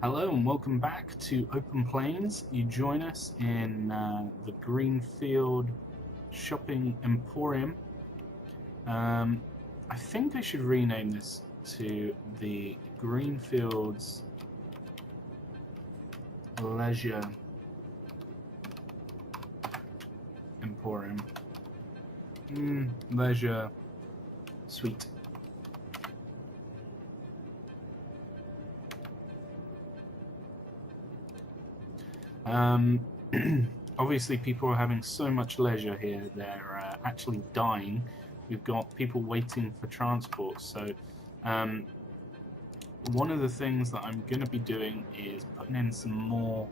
Hello and welcome back to Open Plains. You join us in the Greenfield Shopping Emporium. Um, I think I should rename this to the Greenfields Leisure Emporium. Leisure Suite. Obviously, people are having so much leisure here, they're actually dying. We've got people waiting for transport. So, one of the things that I'm going to be doing is putting in some more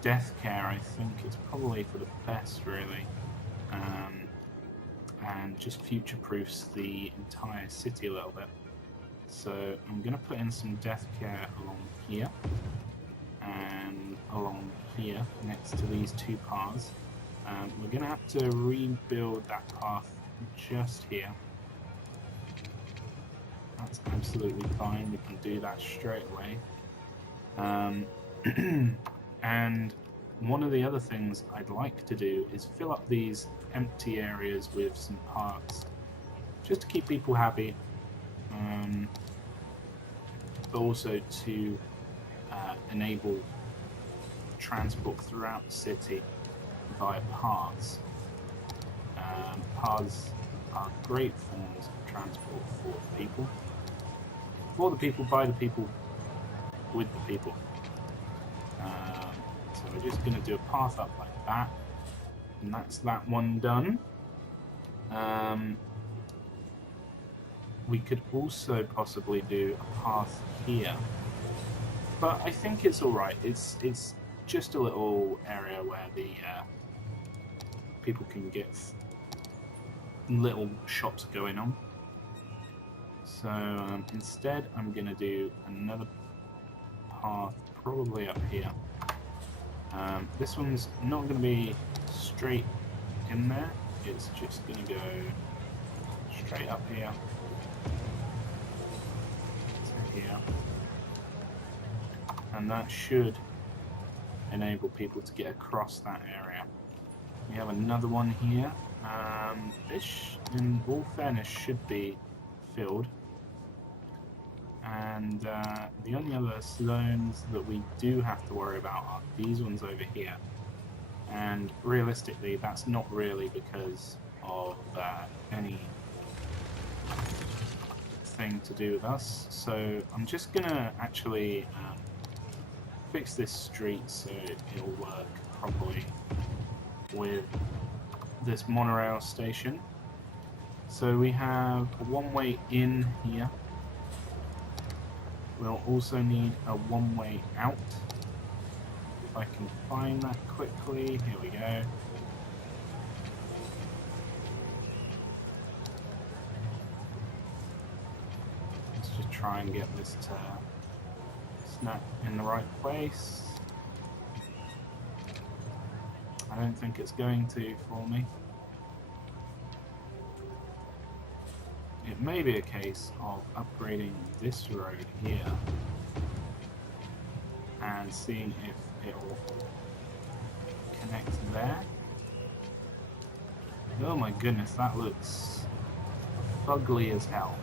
death care. I think it's probably for the best, really. And just future-proofs the entire city a little bit. So I'm going to put in some death care along here and along here next to these two paths. We're going to have to rebuild that path just here. That's absolutely fine, we can do that straight away. And one of the other things I'd like to do is fill up these empty areas with some parks, just to keep people happy, but also to enable transport throughout the city via paths. Paths are great forms of transport for people, by the people, with the people. So we're just going to do a path up like that, and that's that one done. We could also possibly do a path here, but I think it's alright. It's just a little area where the people can get little shops going on. So instead I'm going to do another path probably up here. This one's not going to be straight in there, it's just going to go straight up here to here, and that should enable people to get across that area. We have another one here. This, in all fairness, should be filled. And the only other zones that we do have to worry about are these ones over here. And realistically, that's not really because of any thing to do with us. So I'm just gonna actually fix this street so it'll work properly with this monorail station. So we have a one-way in here. We'll also need a one-way out. If I can find that quickly, here we go. Let's just try and get this to snap in the right place. I don't think it's going to for me. It may be a case of upgrading this road here and seeing if it will connect there. Oh my goodness, that looks ugly as hell.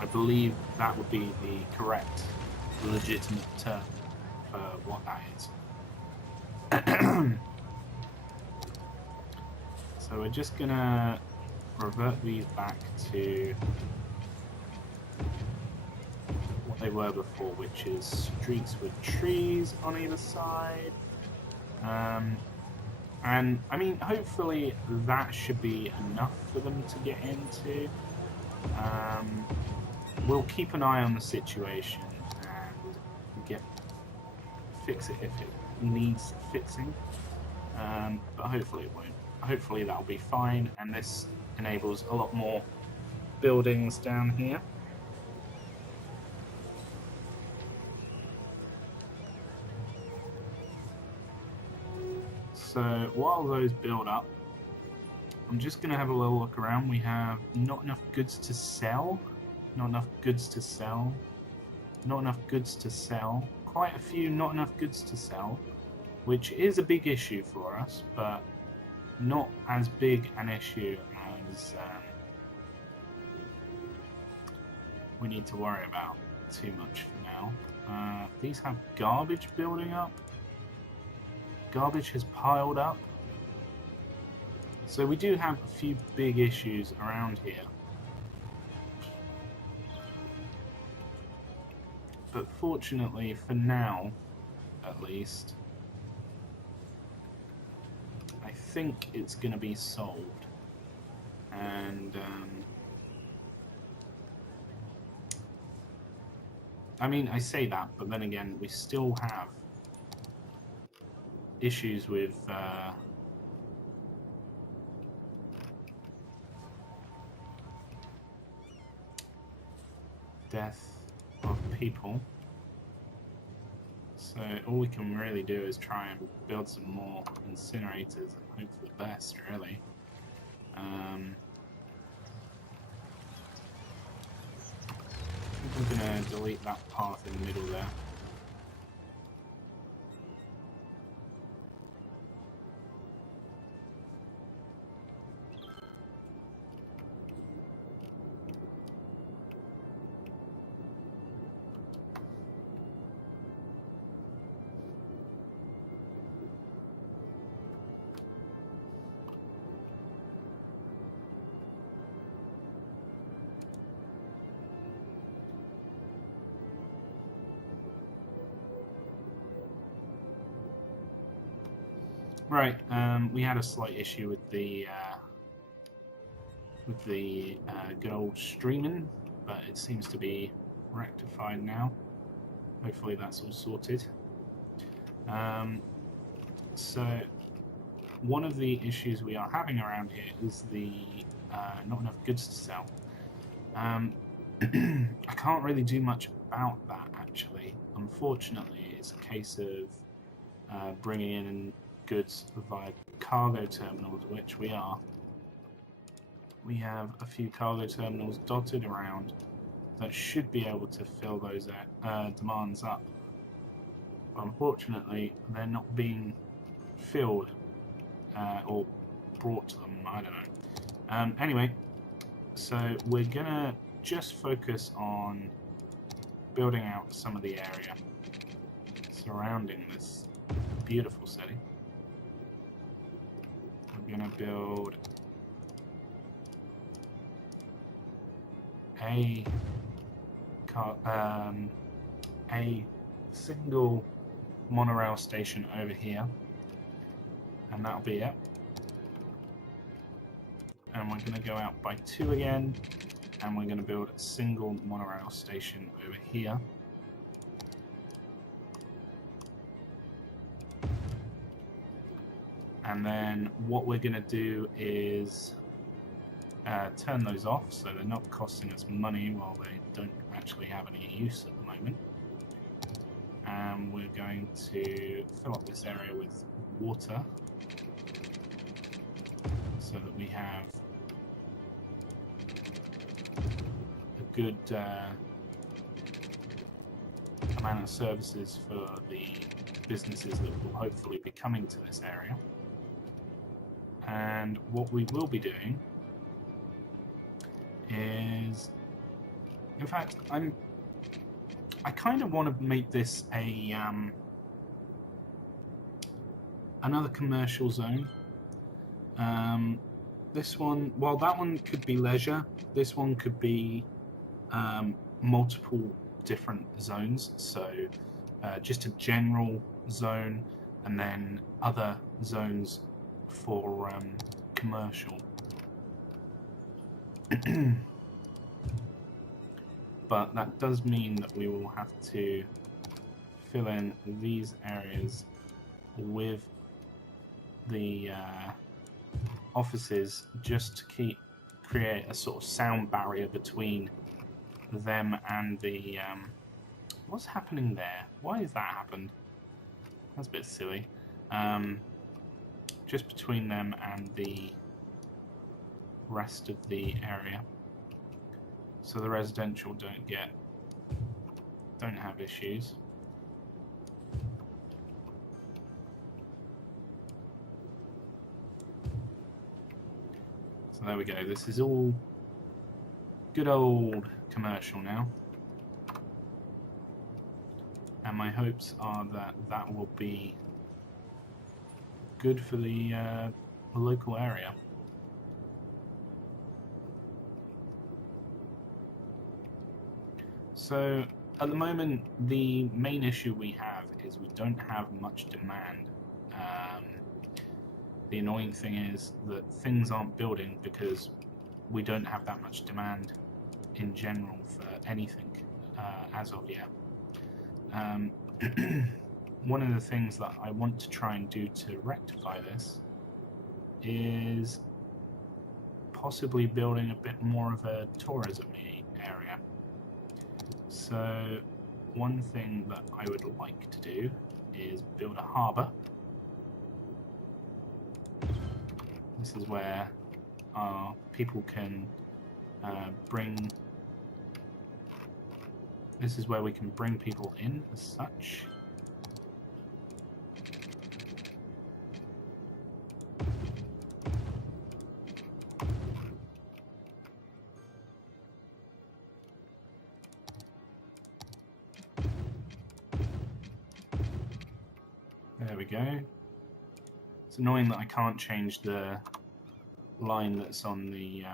I believe that would be the correct, legitimate term for what that is. So we're just gonna revert these back to what they were before, which is streets with trees on either side. And I mean, hopefully that should be enough for them to get into. We'll keep an eye on the situation and fix it if it needs fixing, but hopefully it won't. Hopefully that'll be fine, and this enables a lot more buildings down here. So while those build up, I'm just going to have a little look around. We have not enough goods to sell. Not enough goods to sell. Not enough goods to sell. Quite a few not enough goods to sell, which is a big issue for us, but not as big an issue as we need to worry about too much for now. These have garbage building up. Garbage has piled up. So we do have a few big issues around here. But fortunately, for now, at least, I think it's going to be solved. And, I mean, I say that, but then again, we still have issues with, death of people. So all we can really do is try and build some more incinerators and hope for the best, really. I think I'm going to delete that path in the middle there. Right, we had a slight issue with the good old streaming, but it seems to be rectified now. Hopefully that's all sorted. So one of the issues we are having around here is the not enough goods to sell. I can't really do much about that, actually. Unfortunately, it's a case of bringing in goods via cargo terminals, which we are. We have a few cargo terminals dotted around that should be able to fill those demands up. But unfortunately, they're not being filled or brought to them, I don't know. Anyway, so we're gonna just focus on building out some of the area surrounding this beautiful city. We're gonna build a single monorail station over here, and that'll be it. And we're going to go out by 2 again, and we're going to build a single monorail station over here. And then what we're going to do is turn those off so they're not costing us money while they don't actually have any use at the moment. And we're going to fill up this area with water so that we have a good amount of services for the businesses that will hopefully be coming to this area. And what we will be doing is, in fact, I kind of want to make this a another commercial zone. This one, while that one could be leisure, this one could be multiple different zones. So just a general zone, and then other zones for commercial. But that does mean that we will have to fill in these areas with the offices just to create a sort of sound barrier between them and the what's happening there? Why has that happened? That's a bit silly. Just between them and the rest of the area, so the residential don't have issues. So there we go. This is all good old commercial now, and my hopes are that that will be good for the local area. So at the moment, the main issue we have is we don't have much demand. The annoying thing is that things aren't building because we don't have that much demand in general for anything as of yet. One of the things that I want to try and do to rectify this is possibly building a bit more of a tourism area. So one thing that I would like to do is build a harbour. This is where our people can this is where we can bring people in as such. There we go. It's annoying that I can't change the line that's on the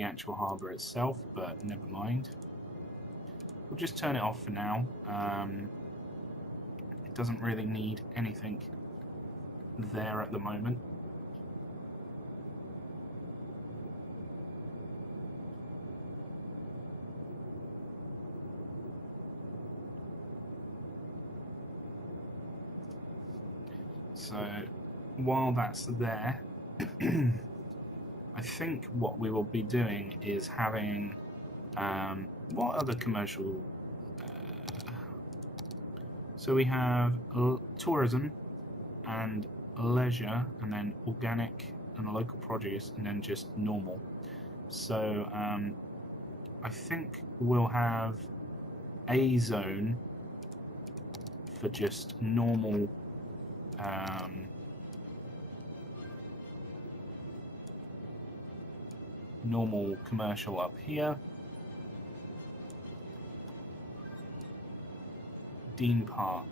actual harbour itself, but never mind. We'll just turn it off for now. It doesn't really need anything there at the moment. So while that's there, I think what we will be doing is having what other commercial? So we have tourism and leisure, and then organic and local produce, and then just normal. So I think we'll have a zone for just normal normal commercial up here. Dean Park.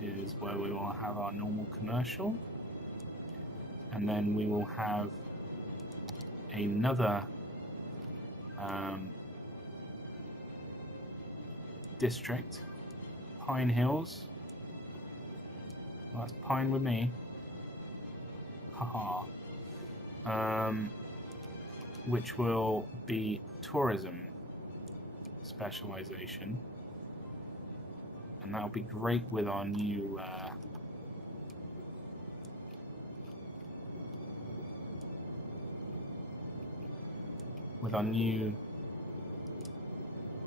Is where we will have our normal commercial, and then we will have another district, Pine Hills. Well, that's Pine with me. Haha. Which will be tourism specialization, and that'll be great with our new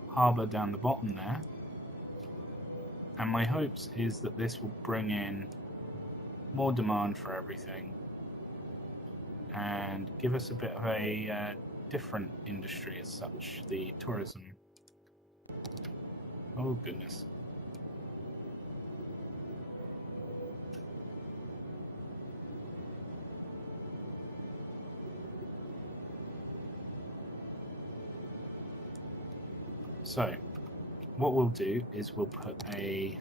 harbour down the bottom there. And my hopes is that this will bring in more demand for everything and give us a bit of a different industry as such, the tourism. Oh goodness. So what we'll do is we'll put a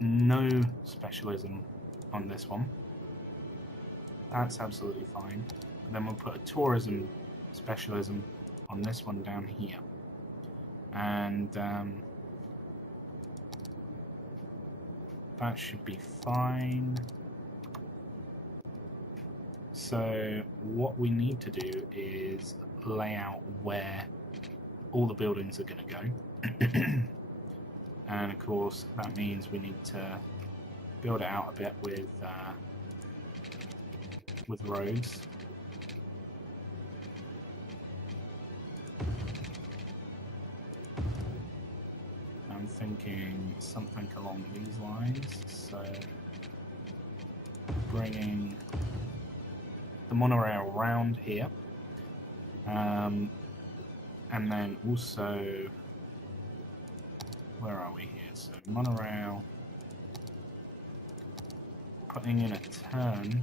no specialism on this one. That's absolutely fine. And then we'll put a tourism specialism on this one down here. And that should be fine. So what we need to do is lay out where all the buildings are going to go. And of course that means we need to build it out a bit with roads. I'm thinking something along these lines. So bringing the monorail around here, and then also, where are we here? So monorail, putting in a turn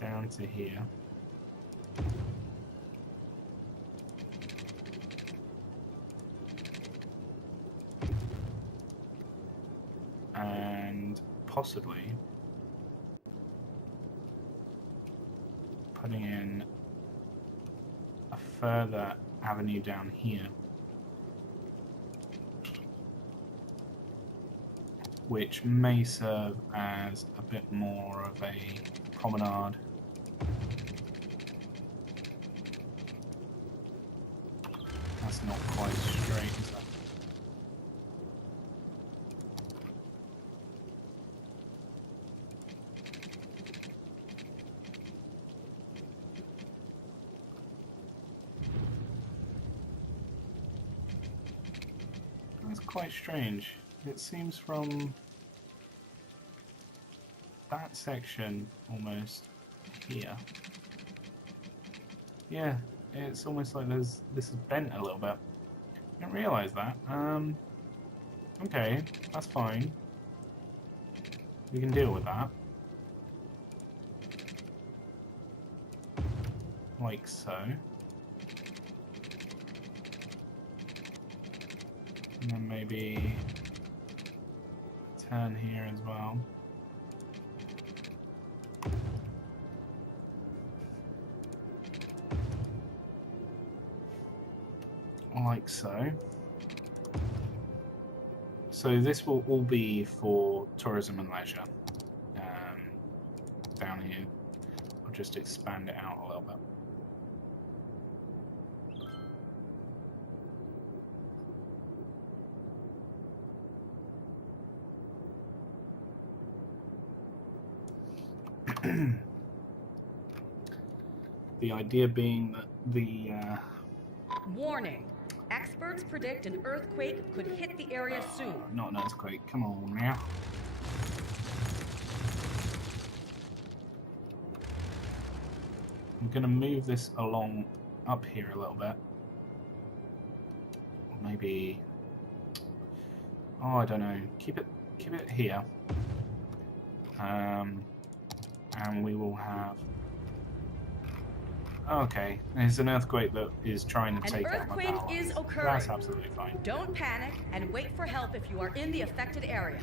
down to here. And possibly putting in a further avenue down here, which may serve as a bit more of a promenade. That's not quite straight, is that? That's quite strange. It seems from that section almost here. Yeah, it's almost like this is bent a little bit. I didn't realise that. Okay, that's fine. We can deal with that. Like so. And then maybe turn here as well. Like so. So this will all be for tourism and leisure. Down here. I'll just expand it out a little bit. The idea being that the Warning. Experts predict an earthquake could hit the area soon. Not an earthquake, come on now. I'm gonna move this along up here a little bit. Or maybe, oh, I don't know, keep it here. And we will have, okay, there's an earthquake that is trying to take out my power. An earthquake is occurring. That's absolutely fine. Don't panic and wait for help if you are in the affected area.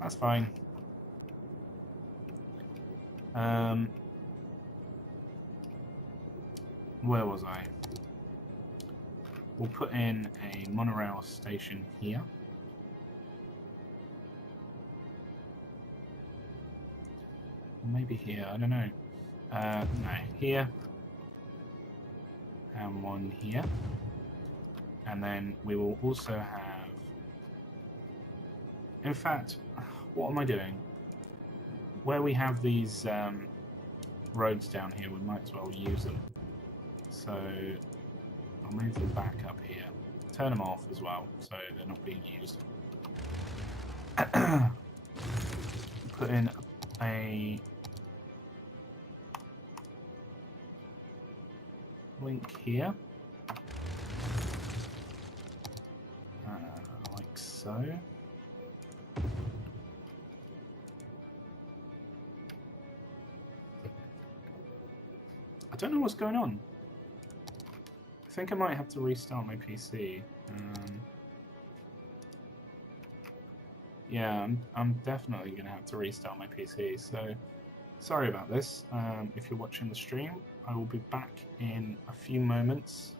That's fine. Where was I? We'll put in a monorail station here. Maybe here, I don't know. No, here. And one here. And then we will also have... In fact, what am I doing? Where we have these roads down here, we might as well use them. So I'll move them back up here. Turn them off as well, so they're not being used. Put in a link here. Like so. I don't know what's going on. I think I might have to restart my PC. Yeah, I'm definitely going to have to restart my PC, so sorry about this. If you're watching the stream, I will be back in a few moments.